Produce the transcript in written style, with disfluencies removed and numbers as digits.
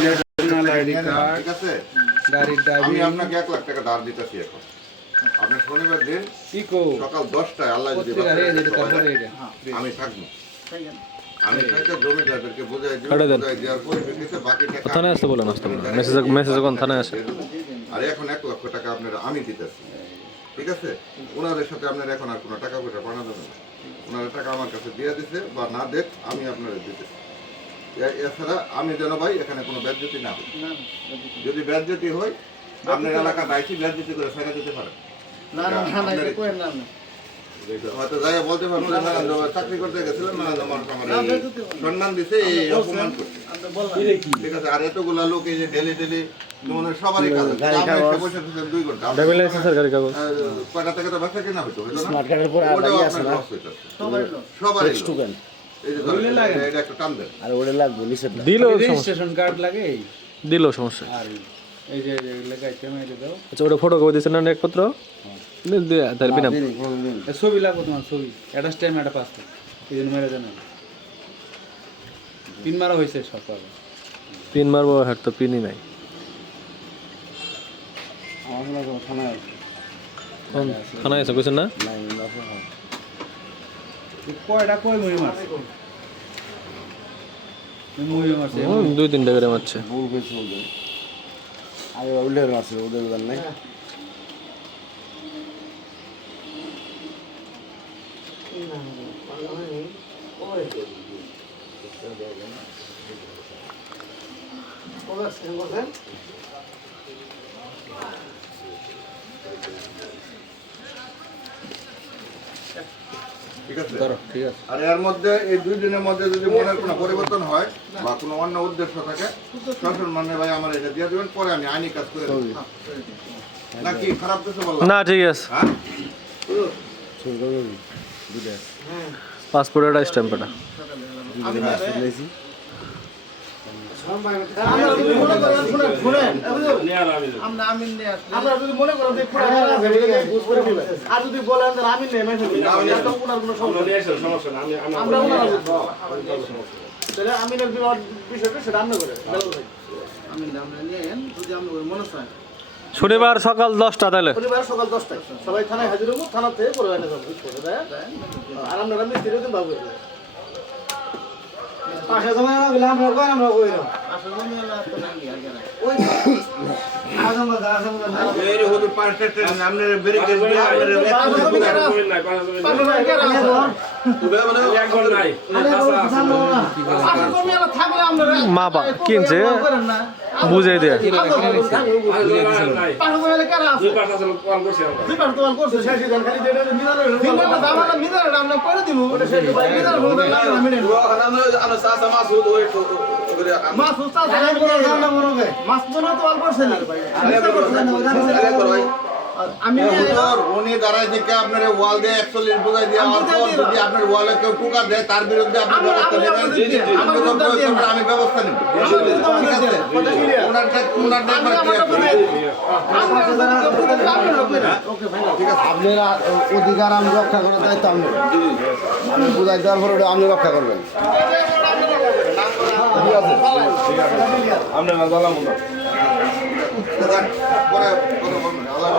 National ID card, ঠিক আছে? গাড়ির আমি ড্রাইভিং, আপনাকে 1 লাখ টাকা ধার দিতেছি এখন। আপনি শনিবার দিন ইকো সকাল 10টায় আল্লাহ যদি পত্রিকা রে বাঁচায় যেটা সবাই তারপরে রাখে, এটা আমি থাকবো। আমি থাকতে জমিদারদেরকে বুঝাই দিব, এটা দেন। বুঝাই দেওয়ার পরিপ্রেক্ষিতে বাকি টাকা থানায় আসতে বলেন, আসতে বলেন। মেসেজ কোন থানায় আসে? আর এখন 1 লক্ষ টাকা আপনারা আমি দিতেছি, ঠিক আছে? ওনাদের সাথে আপনার এখন আর কোনো টাকা পয়সা পাওয়া যাবে না। ওনারা টাকা আমার কাছে দিয়ে দিছে বা না দেখ আমি আপনাদের দিতেছি। এছাড়া আমি যেন ভাই এখানে কোনো ব্যাজ্যতি না হয়। যদি ব্যাজ্যতি হয় আপনার এলাকা দায়িত্ব ব্যাজ্যতি করে ফেরা দিতে পারেন। হয়তো যাই বলতে পারবো যে না, চাকরি করতে গেছিলাম না, আমার সম্মান দিছে, এই অপমান করছে, ঠিক আছে? আর এতগুলা লোক এই যে ডেলি ডেলি সবারই কাজ আছে। আপনি এসে বসে থাকেন 2 ঘন্টা, ড্রাইভিং লাইসেন্সের গাড়ি কাগজ, কয়টা থেকে তো বাচ্চা কেনা হইতো, হইতো না? স্মার্ট কার্ডের পরে আর ওটাও লাগিয়ে আছে আপনার না loss হইতাছে। সবারই loss। স্টুডেন এই যে ধরেন, এটা একটা টান দেন। আর ওটা লাগবে নিষেধ না দিলেও সমস্যা, রেজিস্ট্রেশন কার্ড লাগে এই, দিলেও সমস্যা। আর এই যে লেখায় মেরে দাও, আচ্ছা, ওটা ফটো কপি দিয়েছেন না একপত্র? তার বিনা এ ছবি লাগবো, তোমার ছবি, অ্যাড্রেস টাইম, একটা পাসপোর্ট, এই জন্য মেরে দেন। পিন মারা হয়েছে সকালে, পিন মারবো, হ্যাঁ তো পিনই নাই। আমার থানায় আছে কোন থানায় আছে কইছেন না? নাই আছে হ্যাঁ কয়টা কয় মুড়ি মারছে, মুড়ি মারছে 2-3টা করে মারছে। ভুল হয়েছে ওদের আগে উল্লেখ আছে ওদের গান নাই ঠিক আছে? ধরো, ঠিক আছে। আর এর মধ্যে এই 2 দিনের মধ্যে যদি মনের কোনো পরিবর্তন হয় বা কোনো অন্য উদ্দেশ্য থাকে, শাসন মানে ভাই আমার এটা দিয়ে দেবেন, পরে আমি আইনি কাজ করে দেব। নাকি খারাপ কিছু বললাম? না ঠিক আছে, হ্যাঁ? ছবি করবেন দুটো পাসপোর্টের স্ট্যাম্পটা। লেছি আমরা যদি মনে করেন যে পুরা বুঝ করে দিবেন আর যদি বলেন যে আমি নেই মেসেজ দিই তো পুরার কোনো সমস্যা নেই আমরা ওনারা বুঝবো তাহলে আমিনের বিষয়টা সেটা আমরা করে আমি আমরা নেন যদি আমরা মনে চাই শনিবার সকাল 10টা তাহলে। পরিবার সকাল 10টায় সবাই থানায় হাজির হবো থানা থেকে করে আনে যাবো আর আমরা মিস্ত্রি দিন ভাব করে পাশে সময় গেলে আমরা কই আমরা কই পাশে জমি হলো তো নাকি আর কেন ওই আজম আজম এই যে হলো 5টা ট্রেন আপনার ব্যারিকেড দিয়ে আপনার মা বা কিনছে বুঝাই দেয়া। উনি দাঁড়ায় থেকে আপনার ওয়াল দিয়ে 41 বুঝাই দিয়ে আমার পর যদি আপনার ওয়ালে কেউ টুকা দেয় তার বিরুদ্ধে আপনি ব্যবস্থা নেবেন, আমি ব্যবস্থা নেব, ঠিক আছে? ওনারটা আপনারা অধিকার আমি রক্ষা করার দায়িত্ব আমি আমি বুঝাই দেওয়ার পরে ওটা আপনি রক্ষা করবেন ঠিক আছে পরে কথা বলবেন। আল্লাহ